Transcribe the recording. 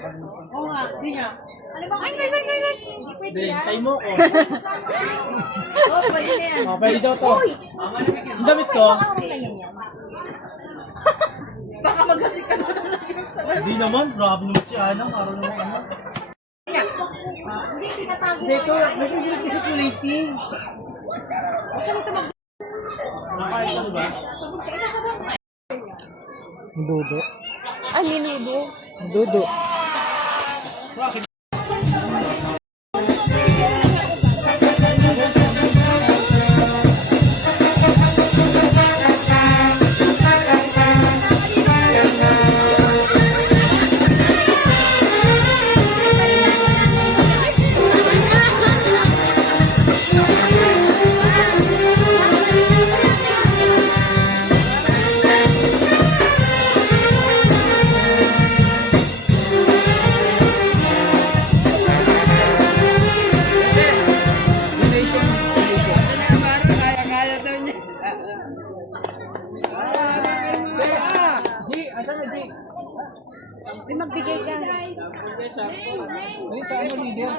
Oo nga, di nga. Ano ba? Ay, wait. Hindi pwede Hindi, yan. kay mo ko. Oo, pwede na yan. Oh, pwede daw to. Ang damit ko, Baka na yan yan. Baka magasik ka na lang yung sa hindi naman. Grabe naman si Ana. Araw naman ano. Hindi, tinatago. Hindi, ito. May pinili kasi kulay pink. Huwag ka nito mag... Nakakain ka ba? Dudo. Ah, minudo. Dudo. May magbigay ka. Ay, sa ano, leader?